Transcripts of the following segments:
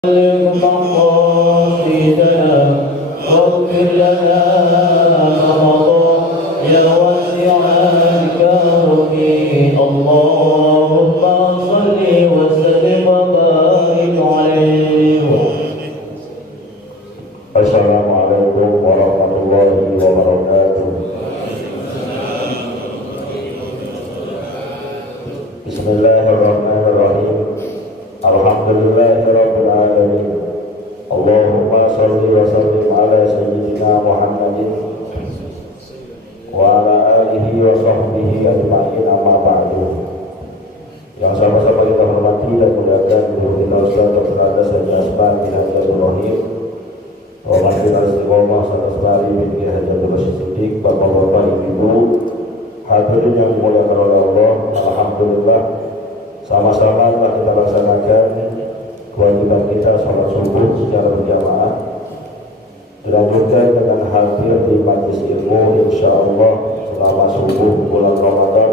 مقاصدنا واغفر لنا ما مضى يا واسع الكرم اللهم صل وسلم وبارك عليه. Assalamualaikum warahmatullahi wabarakatuh. Bismillahirrahmanirrahim. Alhamdulillahirabbil alamin. Allahumma shalli wa sallim ala sayyidina Muhammadin wa ala alihi wa sahbihi ajma'in, amma ba'du. Yang sama-sama kita hormati dan muliakan guru kita Ustaz Dr. Andes Haji Asman bin Haji Ibrahim, Bapak kita Istiqomah Sanas Bali bin Haji Abdul Siddiq, Bapak-bapak, ibu-ibu, hadirin yang dimuliakan oleh Allah. Alhamdulillah, sama-sama telah kita laksanakan kewajiban kita sholat subuh secara berjamaah. Dilanjutkan dengan hadir di majelis ilmu insyaallah selama subuh bulan Ramadan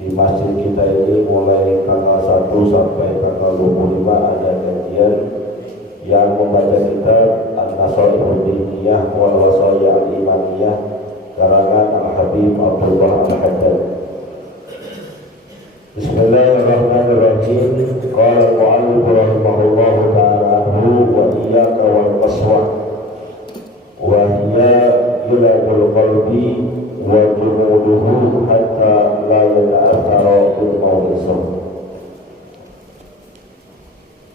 di masjid kita ini mulai tanggal 1 sampai tanggal 25 ada kajian yang membaca kitab An-Nasaihud Diniyah wal Wasaya Al-Imaniyah karangan Al-Habib Abdullah Al-Haddad. Bismillahirrahmanirrahim. Qala al-mu'allif rahimahullahu ta'ala wa iyyaka wal qaswa wa hiya yulabul qalbi wa jumuduhu hatta la yata'athara bil mawlisah.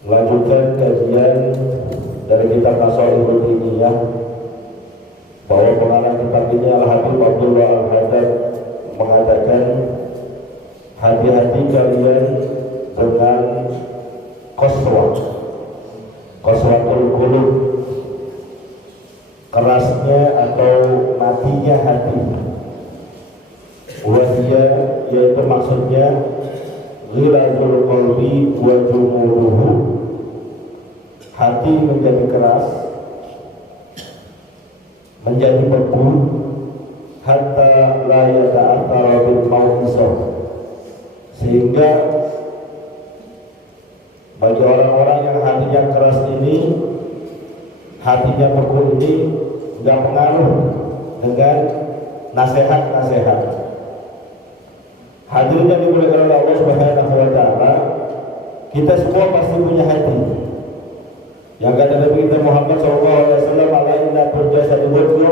Melanjutkan kajian dari kitab Nasaihud Diniyah, bahwa pengarang kitab ini Al-Habib Abdullah Al-Haddad mengatakan, hati-hati kalian dengan qaswatul qulub, kerasnya atau matinya hati. Wahia, yaitu maksudnya ghilazul qalbi wa jumuduhu, hati menjadi keras, menjadi beku, hatta la yata'athara bil mawlisah, sehingga bagi orang-orang yang hatinya keras ini, hatinya beku ini tidak pengaruh dengan nasihat-nasihat. Hadirin yang dimuliakan oleh Allah Subhanahu wa taala, kita semua pasti punya hati. Yang kata Nabi kita Muhammad sallallahu alaihi wasallam, ala inna jasad wajhu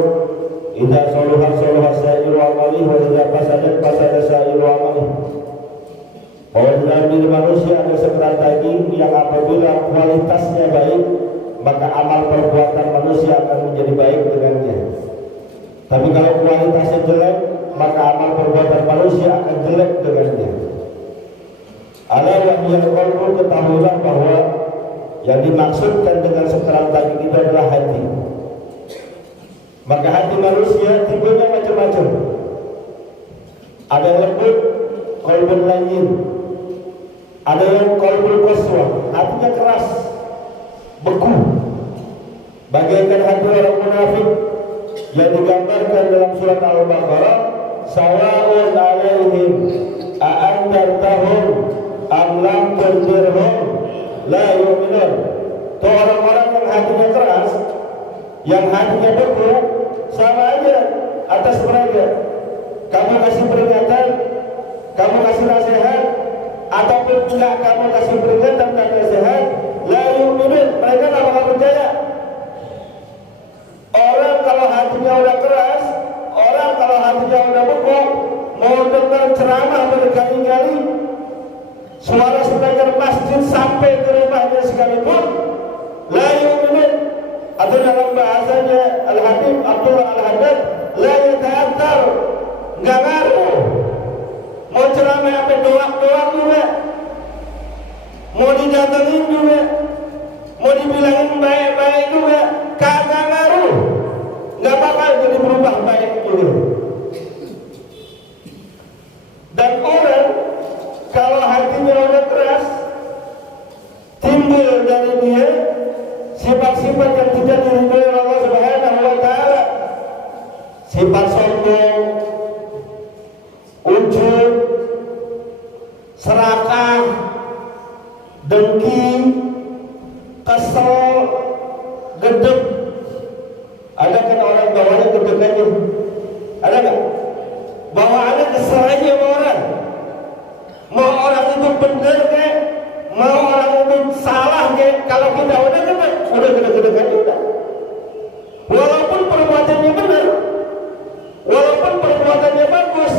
idza saluha saluha sa'iru amali wa idza fasadat fasada sa'iru amali. Bahwa dalam diri manusia ada sekerat daging yang apabila kualitasnya baik, maka amal perbuatan manusia akan menjadi baik dengannya. Tapi kalau kualitasnya jelek, maka amal perbuatan manusia akan jelek dengannya. Ala wahyal qalbu, ketahuilah bahwa yang dimaksudkan dengan sekerat daging itu adalah hati. Maka hati manusia tipenya macam-macam. Ada yang lembut, qalbun layyin. Ada yang qalbul qaswa, hatinya keras, beku, bagaikan hati orang munafik yang digambarkan dalam surat Al-Baqarah, sawa'un 'alaihim a'andartahum am lam tunzirhum la yu'minun. Itu orang-orang yang hatinya keras, yang hatinya beku, sama aja atas mereka. Kamu kasih peringatan, kamu kasih nasihat, ataupun tidak kamu kasih peringatan dan nasihat, la yu'minun, mereka tidak bakal percaya. Orang kalau hatinya udah keras, orang kalau hatinya udah beku, mau dengar ceramah berkali-kali, suara speaker masjid sampai ke rumahnya sekalipun, la yu'minun, atau dalam bahasanya Al-Habib Abdullah Al-Haddad, la yata'athar, nggak ngaruh. Mau ceramah sampai doang juga, mau didatengin juga, mau dibilangin baik-baik juga, kagak ngaruh, nggak bakal jadi berubah baik juga. Dan orang kalau hatinya udah keras, timbul dari dia sifat-sifat yang tidak diridhoi oleh Allah Subhanahu wa taala. Sifat sombong, ujub, serakah, dengki, kesel, gedeg. Ada kan orang bawaannya gedeg aja? Ada nggak? Bawaannya kesel aja sama orang. Mau orang itu benar kayak, mau orang itu salah kayak, kalau kita udah gedeg aja udah. Walaupun perbuatannya benar, walaupun perbuatannya bagus,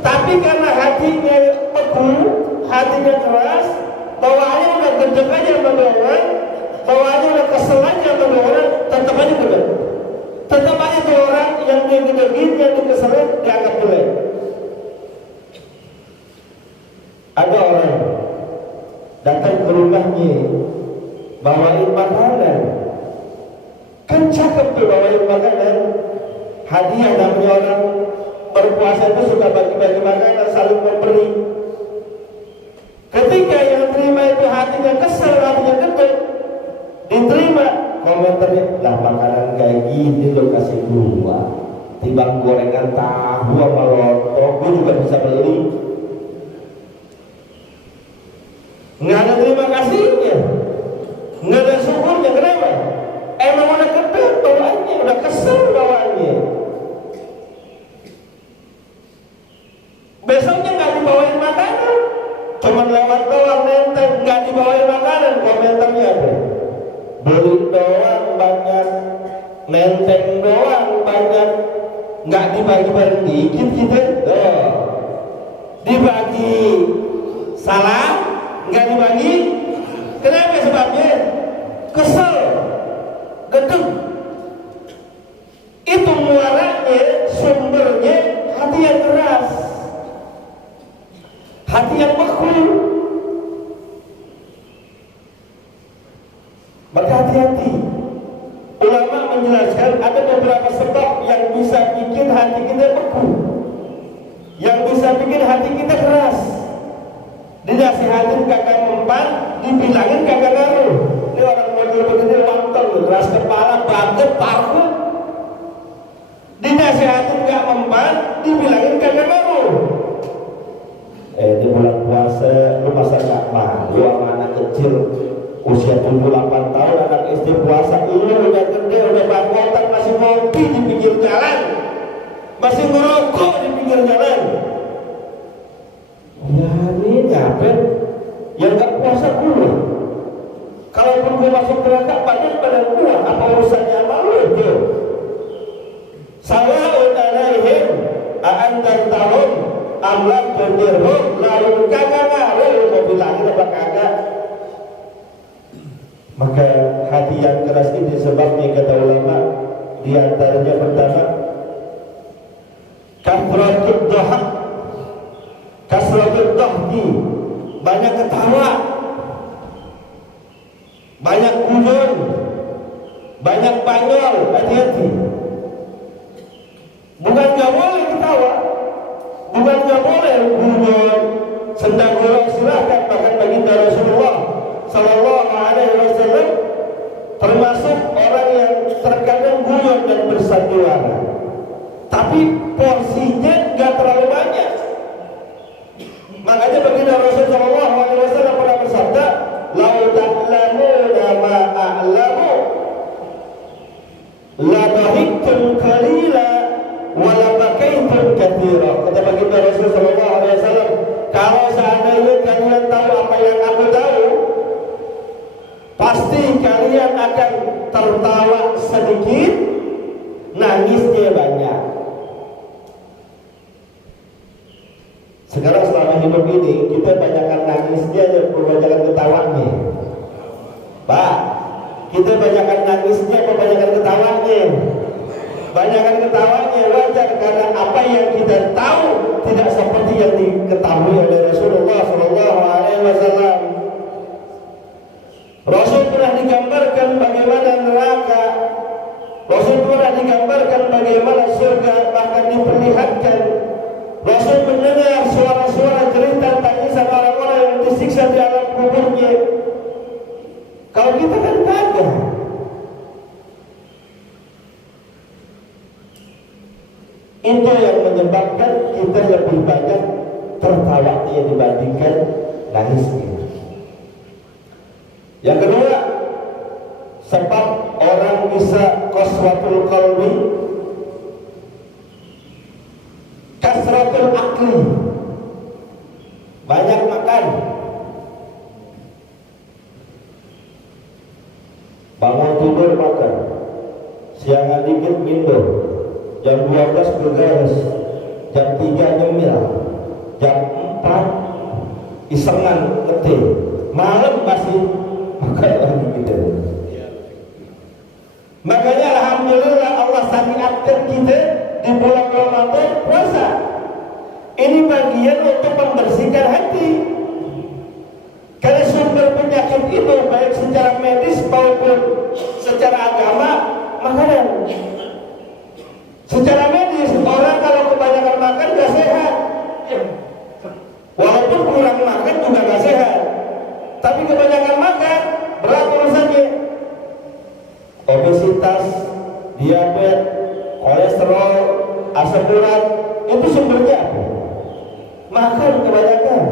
tapi karena hatinya beku, hatinya keras, bawaannya udah gedeg aja sama orang, bawaannya udah kesel aja sama orang, tetap aja gedeg. Tetap aja tuh orang yang dia gedegin, yang dikeselin, dianggap jelek. Ada orang datang ke rumahnya, bawain makanan, kan cakep tuh bawain makanan, hadiah. Namanya orang berpuasa itu suka bagi-bagi makanan, saling memberi. Ketika yang terima itu hatinya kesel, hatinya gedeg, diterima, komentarnya, lah makanan kayak gini lo kasih gua, timbang gorengan tahu sama lontong, gua juga bisa beli. Nggak ada terima kasihnya, nggak ada syukurnya. Kenapa? Emang udah gedeg bawaannya, udah kesel bawaannya. Besoknya nggak dibawain makanan, cuman lewat doang nenteng, nggak dibawain makanan. Komentarnya apa? Beli doang banyak, nenteng doang banyak, nggak dibagi-bagi dikit gitu. Dibagi salah, nggak dibagi. Kenapa sebabnya? Kesel, gedeg. Itu muaranya, sumbernya hati yang keras, hati yang beku. Maka hati-hati. Ulama menjelaskan ada beberapa sebab yang bisa bikin hati kita beku, yang bisa bikin hati kita keras. Dinasihatin kagak mempan, dibilangin kagak ngaruh. Ini orang model begini lontong, keras kepala, banget, parfum. Dinasihatin gak mempan, dibilangin kagak ngaruh. Ini bulan puasa, lu masa gak malu sama anak kecil usia 7-8 tahun, anak SD puasa, lu udah gede, udah bangkotan, masih ngopi di pinggir jalan, masih ngerokok di pinggir jalan. Ya ini ngapain? Yang gak puasa gua. Kalaupun gua masuk neraka, banyak badan gua. Apa urusannya sama lu itu? Sawa'un alaihim a'antar tahun amlam tundirhum, lalu kagak ngaruh lu mau bilangin apa kagak. Maka hati yang keras ini sebabnya kata ulama, diantaranya pertama, kafratul dhahak, kasratul dhahki, banyak ketawa, banyak guyon, banyak banyol. Hati-hati. Bukan gak boleh ketawa, bukan gak boleh guyon, sedang gurau silahkan. Bahkan baginda Rasulullah Sallallahu Alaihi Wasallam termasuk orang yang terkadang guyon dan bersandiwara, tapi porsinya gak terlalu banyak. Makanya baginda Rasulullah Sallallahu Alaihi Wasallam pernah bersabda, "Lau ta'lamuna ma a'lamu, la dhahiktum qalila, wa la bakaitum katsira." Kata baginda Rasulullah Sallallahu Alaihi Wasallam, kalau seandainya kalian tahu apa yang aku tahu, pasti kalian akan tertawa sedikit, nangisnya banyak. Sekarang selama hidup ini kita banyakkan nangisnya dan banyakkan ketawanya. Pak, kita banyakkan nangisnya atau banyakkan ketawanya? Banyakkan ketawanya, wajar, karena apa yang kita tahu tidak seperti yang diketahui oleh Rasulullah Sallallahu Alaihi Wasallam. Rasul pernah digambarkan bagaimana neraka, Rasul pernah digambarkan bagaimana surga, bahkan diperlihatkan. Rasul mendengar suara-suara cerita tangisan orang-orang yang disiksa di alam kuburnya. Kalau kita kan kagak. Itu yang menyebabkan kita lebih banyak tertawanya dibandingkan nangisnya. Yang kedua, sebab orang bisa qaswatul qalbi, kasratul akli, banyak makan, bangun tidur makan, siangan dikit minum, jam 12 bergaris, jam 3 nyemil, jam 4 isengan ngeteh, malam masih makan lagi gitu. Makanya alhamdulillah Allah syariatkan kita di bulan Ramadan puasa. Ini bagian untuk membersihkan hati. Karena sumber penyakit itu baik secara medis maupun secara agama makanan. Secara medis orang kalau kebanyakan makan gak sehat. Walaupun kurang makan juga gak sehat. Tapi kebanyakan makan berat urusannya. Obesitas, diabetes, kolesterol, asam urat, itu sumbernya apa? Makan kebanyakan.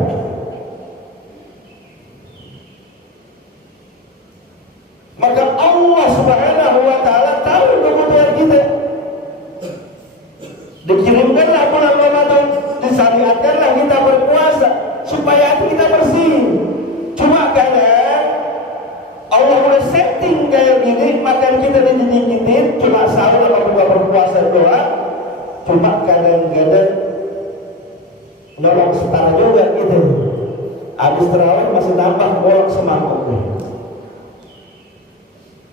Maka Allah Subhanahu wa Ta'ala tahu kebutuhan kita. Dikirimkanlah bulan Ramadan, disyariatkanlah kita berpuasa supaya hati kita bersih. Cuma kadang Allah udah setting kayak gini, makan kita dikit-dikitin, cuma sahur atau buka berpuasa doang. Cuma kadang-kadang nolong setara juga gitu. Habis terawih masih nambah bolak semangkuk.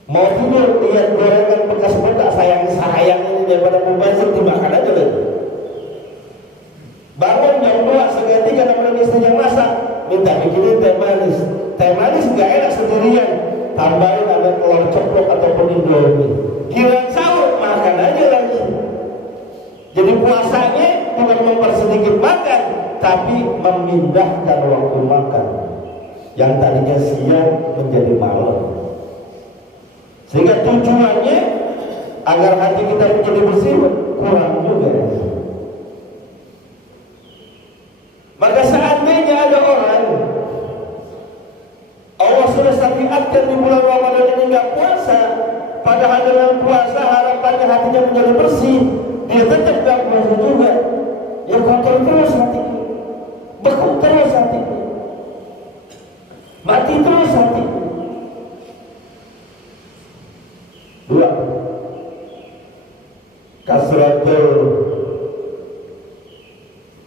Mau tidur lihat gorengan bekas buka sayang ini daripada mubazir dimakan aja lagi. Bangun jam 2 setengah 3 karena istri yang masak, minta bikinin teh manis. Teh manis nggak enak sendirian, tambahin ada telur ceplok ataupun indomie. Giliran sahur makan aja lagi. Jadi puasanya bukan mempersedikit makan, tapi memindahkan waktu makan yang tadinya siang menjadi malam. Sehingga tujuannya agar hati kita menjadi bersih, kurang juga. Maka seandainya ada orang Allah sudah syariatkan di bulan Ramadan ini nggak puasa, padahal dengan puasa harapannya hatinya menjadi bersih, dia tetap nggak puasa juga. Ya kotor terus hati, beku terus hati, mati terus hati. Dua, kasratul.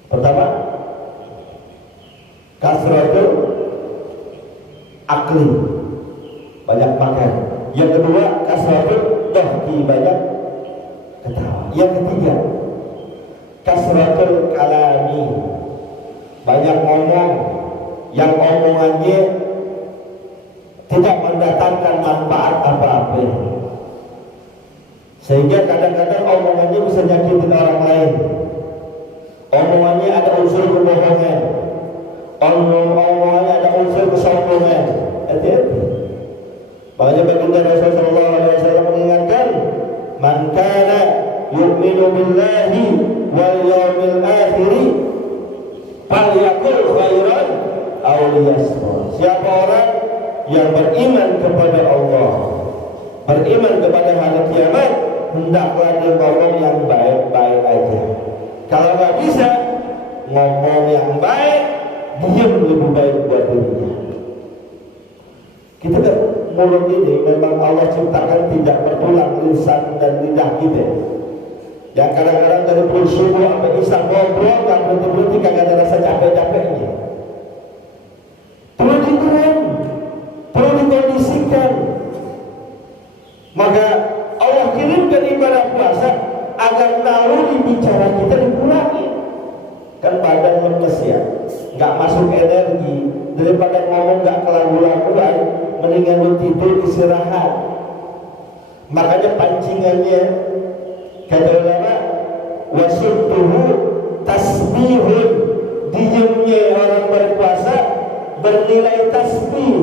Pertama, kasratul akli, banyak makan. Yang kedua, kasratul dohki, banyak ketawa. Yang ketiga, kasratul kalami, banyak ngomong yang omongannya tidak mendatangkan manfaat apa-apa, sehingga kadang-kadang omongannya bisa nyakitin orang lain. Omongannya ada unsur kebohongan, omongannya ada unsur kesombongan. Hati-hati. Makanya baginda Rasulullah SAW mengingatkan, man kana yu'minu billahi wal yawmil akhir falyaqul khairan aw liyasmut. Siapa orang yang beriman kepada Allah, beriman kepada hari kiamat, hendaklah dia ngomong yang baik-baik aja. Kalau nggak bisa ngomong yang baik, diam lebih baik buat dirinya. Kita kan mulut ini memang Allah ciptakan tidak bertulang lisan dan lidah kita. Yang kadang-kadang dari pukul subuh sampai isya ngobrol nggak berhenti-berhenti, kagak ada rasa capek-capeknya. Perlu dikurang, perlu dikondisikan. Maka Allah kirimkan ibadah puasa agar naluri bicara kita dikurangi. Kan badan lemes ya, nggak masuk energi. Daripada ngomong nggak kelar-kelar, mendingan lu tidur istirahat. Makanya pancingannya kata ulama, wasubbuhu tasbihun, diamnya orang berpuasa bernilai tasbih.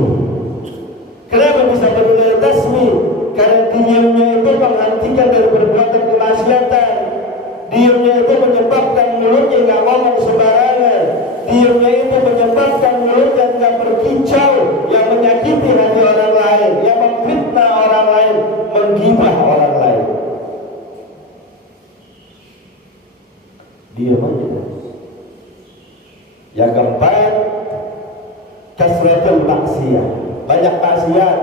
Kenapa bisa bernilai tasbih? Karena diamnya itu menghentikan dari perbuatan kemaksiatan. Diamnya itu menyebabkan mulutnya nggak ngomong sembarangan. Diamnya itu menyebabkan mulutnya nggak berkicau yang menyakiti hati orang lain, yang memfitnah orang menggibah orang lain. Diam aja. Yang keempat, kasratul maksiat. Banyak maksiat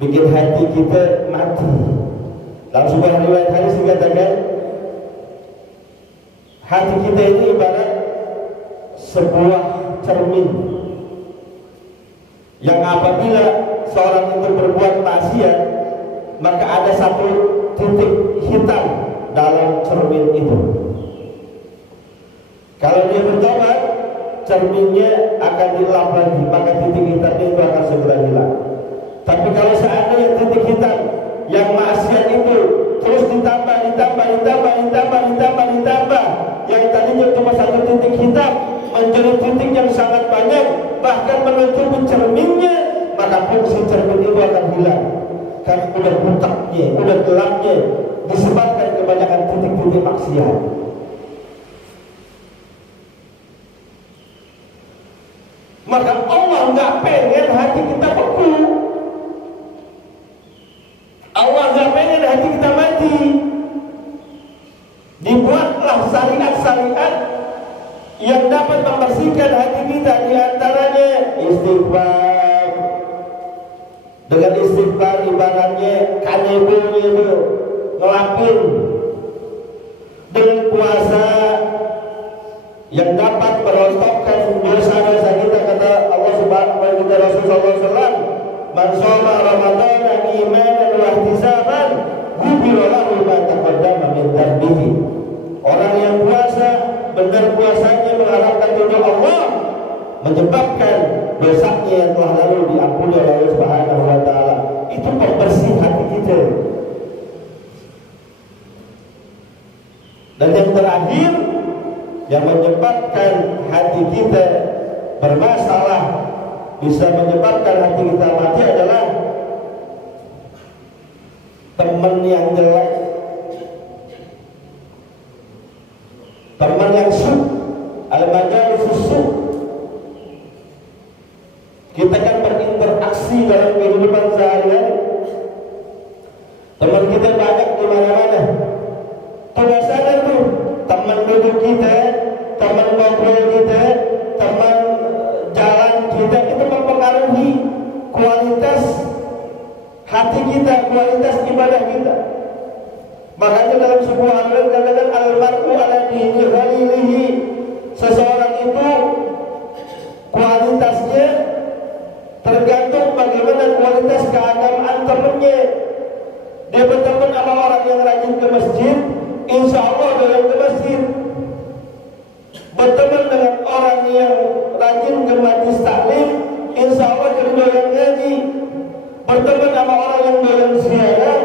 bikin hati kita mati. Dalam sebuah riwayat hadis dikatakan, hati kita ini ibarat sebuah cermin yang apabila seorang itu berbuat maksiat, maka ada satu titik hitam dalam cermin itu. Kalau dia bertobat, cerminnya akan dilap lagi, maka titik hitamnya itu akan segera hilang. Tapi kalau seandainya titik hitam yang maksiat itu terus ditambah, yang tadinya cuma satu titik hitam menjadi titik yang sangat banyak, bahkan menutupi cerminnya, maka fungsi cermin itu akan hilang. Karena udah butaknya, udah gelapnya, disebabkan kebanyakan titik-titik maksiat. Maka Allah nggak pengen hati kita beku. Allah nggak pengen hati kita mati. Dibuatlah syariat-syariat yang dapat membersihkan hati kita, di antaranya istighfar. Dengan istighfar ibaratnya kanebulnya itu ngelapin. Dengan puasa yang dapat merosokkan dosa-dosa kita, kata Allah Subhanahu wa taala, Rasulullah SAW, man shoma ramadhana imanan wa ihtisaban ghufira lahu ma taqaddama min dhanbihi. Orang yang puasa, benar puasanya mengharapkan ridha Allah, menyebabkan dosanya yang telah lalu diampuni oleh Allah Subhanahu wa taala. Itu pembersih hati kita. Dan yang terakhir, yang menyebabkan hati kita bermasalah, bisa menyebabkan hati kita mati adalah teman yang jelek, teman yang syuk, al-majalisus syuk. Kita kan berinteraksi dalam kehidupan sehari-hari. Teman kita banyak di mana-mana. Biasanya tuh teman duduk kita, teman ngobrol kita, teman jalan kita, itu mempengaruhi kualitas hati kita, kualitas ibadah kita. Makanya dalam sebuah hadis katakan al-mar'u ala dini ghalilihi. Seseorang itu kualitasnya tergantung bagaimana kualitas keagamaan temannya. Dia berteman sama orang yang rajin ke masjid, insya Allah doyan ke masjid. Berteman dengan orang yang rajin ke majlis taklim, insya Allah jadi doyan ngaji. Berteman sama orang yang doyan ziarah,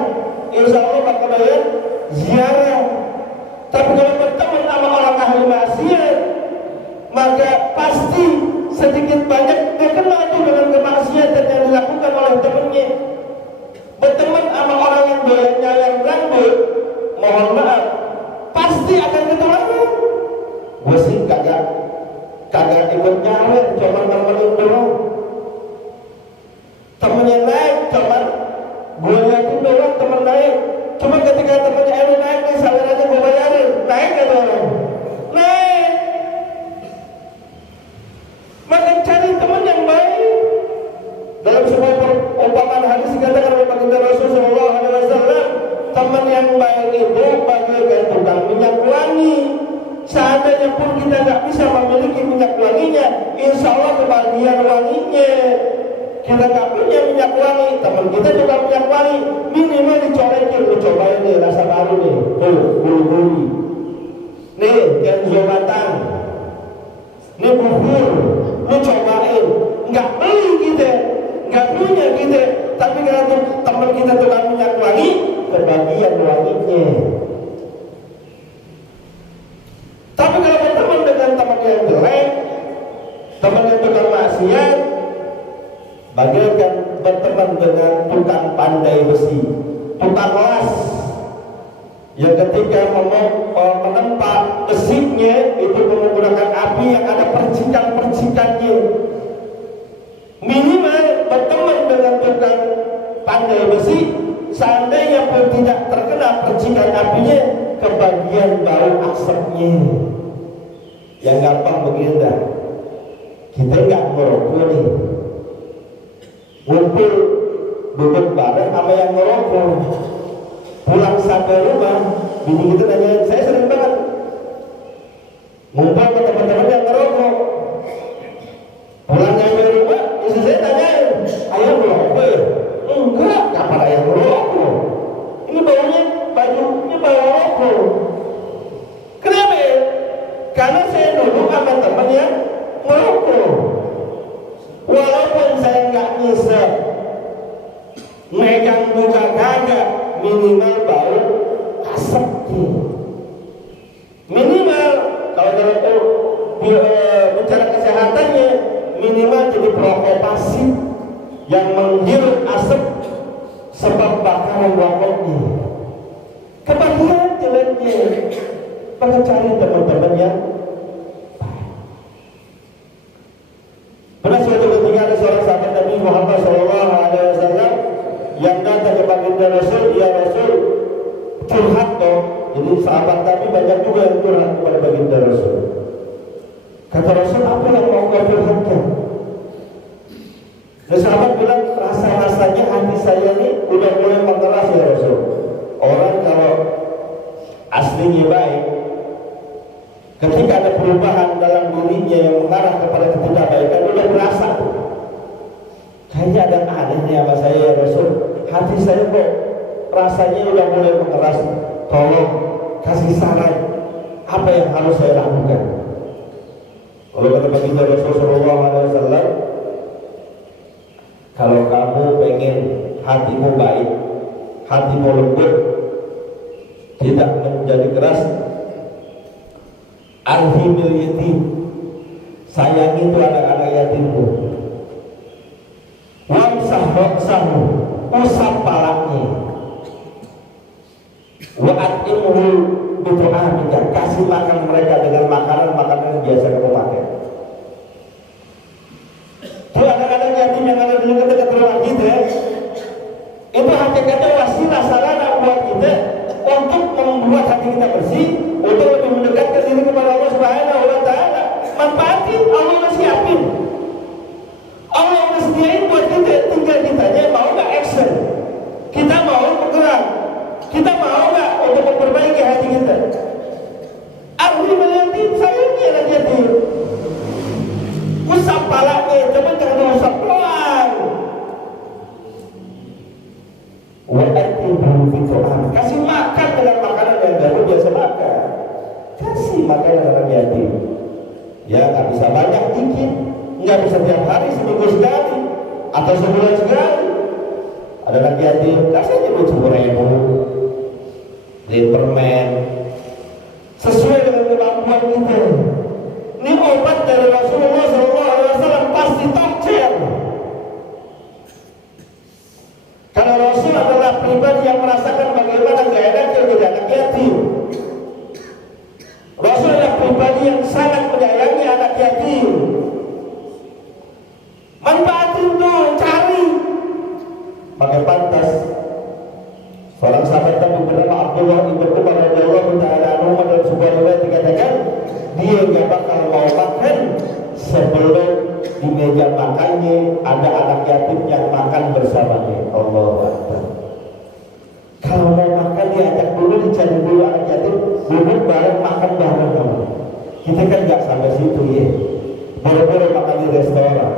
insya Allah bakal doyan ziarah. Tapi kalau berteman sama orang ahli maksiat, maka pasti sedikit banyak dia kena dengan kemaksiatan yang dilakukan oleh temannya. Berteman sama orang yang doyan nyayang rambut, mohon maaf, pasti akan ketularan. Gue sih kagak ikut nyalek, cuma nemenin doang. Temennya naik, cuman gue liatin doang temen naik. Cuma ketika temennya Elu naik nih, sawerannya gue bayarin, naik gak orang? Naik. Maka cari teman yang baik. Dalam sebuah perumpamaan hadis dikatakan oleh baginda Rasulullah SAW, teman yang baik itu bagaikan tukang minyak wangi. Seandainya pun kita nggak bisa memiliki minyak wanginya, insya Allah kebahagiaan wanginya. Kita nggak punya minyak wangi, teman kita juga minyak wangi, minimal dicolekin. Lu cobain nih rasa baru nih, tuh bulu-bulu. Nih kenzo batang, nih bubur, lu cobain. Nggak beli kita, nggak punya kita, tapi karena teman kita tukang minyak wangi, kebahagiaan wanginya. Tapi kalau berteman dengan teman yang jelek, teman yang tukang maksiat, bagaikan berteman dengan tukang pandai besi, tukang las, yang ketika menempa besinya itu menggunakan api yang ada percikan-percikannya. Minimal berteman dengan tukang pandai besi, seandainya pun tidak terkena percikan apinya, kebagian bau asapnya. Yang gampang begini dah, kita nggak ngerokok nih, ngumpul duduk bareng sama yang ngerokok, pulang sampai rumah bini kita nanya, saya sering banget ngumpul ke teman-teman yang ngerokok, pulang sampai rumah istri saya tanyain, ayah ngerokok ya? Enggak, kapan ayah ngerokok? Ini baunya, bajunya bau rokok. Kenapa ya? Karena saya dulu sama teman yang ngerokok. Walaupun saya nggak nyesel, megang juga kagak, minimal bau asapnya. Minimal kalau dalam bicara kesehatannya, minimal jadi perokok pasif yang menghirup asap sebab bakaran rokoknya. Kebagian jeleknya, maka cari teman-teman yang pernah suatu ketika ada seorang sahabat Nabi Muhammad SAW yang datang ke baginda Rasul, ya Rasul, curhat dong. Jadi sahabat Nabi banyak juga yang curhat kepada baginda Rasul. Kata Rasul, apa yang mau kau curhatkan? Dan sahabat bilang, rasa-rasanya hati saya ini udah mulai mengeras ya Rasul. Orang kalau aslinya baik, ketika ada perubahan dalam dirinya yang mengarah kepada ketidakbaikan, udah berasa tuh. Kayaknya ada anehnya sama saya ya Rasul. Hati saya kok rasanya udah mulai mengeras. Tolong kasih saran, apa yang harus saya lakukan? Kalau kata baginda Rasul SAW, kalau kamu pengen hatimu baik, hatimu lembut, tidak menjadi keras, arhimil yatim, sayangi itu anak-anak yatimmu, wamsah roksahu, usap palaknya, wa'atimhu bitu'amika, kasih makan mereka dengan makanan-makanan yang biasa kamu makan. Itu anak-anak yatim yang ada di dekat-dekat rumah kita, itu hakikatnya wasilah sarana buat kita untuk membuat hati kita bersih, untuk lebih mendekatkan diri kepada Allah Subhanahu wa Ta'ala. Manfaatin, Allah udah siapin, Allah udah sediain buat kita. Tinggal ditanya mau nggak action, kita mau bergerak, kita mau nggak untuk memperbaiki hati kita. Arhimul yatim, sayangnya anak yatim, usap palanya, cuma jangan usap doang. Kasih makan dengan makanan yang baru biasa makan. Kasih makan dengan yatim. Ya nggak bisa banyak dikit, nggak bisa tiap hari, seminggu sekali atau sebulan sekali. Ada anak yatim, kasih aja 10.000, beli permen sesuai dengan kemampuan kita. Ini obat dari Rasulullah SAW pasti top chair. Karena Rasul adalah pribadi yang merasakan bagaimana gak enaknya jadi anak yatim. Rasul adalah pribadi yang sangat menyayangi anak yatim. Manfaatin tuh, cari. Pakai pantas. Seorang sahabat Nabi bernama Abdullah ibn Umar radhiyallahu ta'ala anhu dalam sebuah riwayat dikatakan, dia nggak bakal mau makan sebelum di meja makannya ada anak yatim yang makan bersamanya. Allahu Akbar. Kalau mau makan diajak dulu, dicari dulu anak yatim, duduk bareng, makan bareng kamu. Kita kan nggak sampai situ ya. Boro-boro makan di restoran,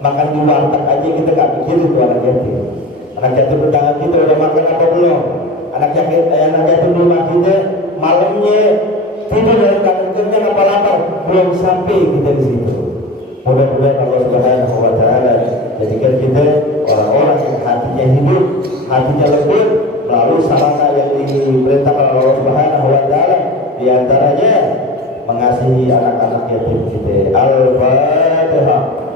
makan di warteg aja kita nggak pikirin itu anak yatim. Anak yatim tetangga kita udah makan apa belum? Anak yatim di rumah kita malamnya tidur dalam keadaan kenyang apa lapar, belum sampai kita di situ. Mudah-mudahan Allah Subhanahu wa Ta'ala jadikan kita orang-orang yang hatinya hidup, hatinya lembut melalui sarana yang diperintahkan Allah Subhanahu wa Ta'ala, di antaranya mengasihi anak-anak yatim kita. Al-Fatihah.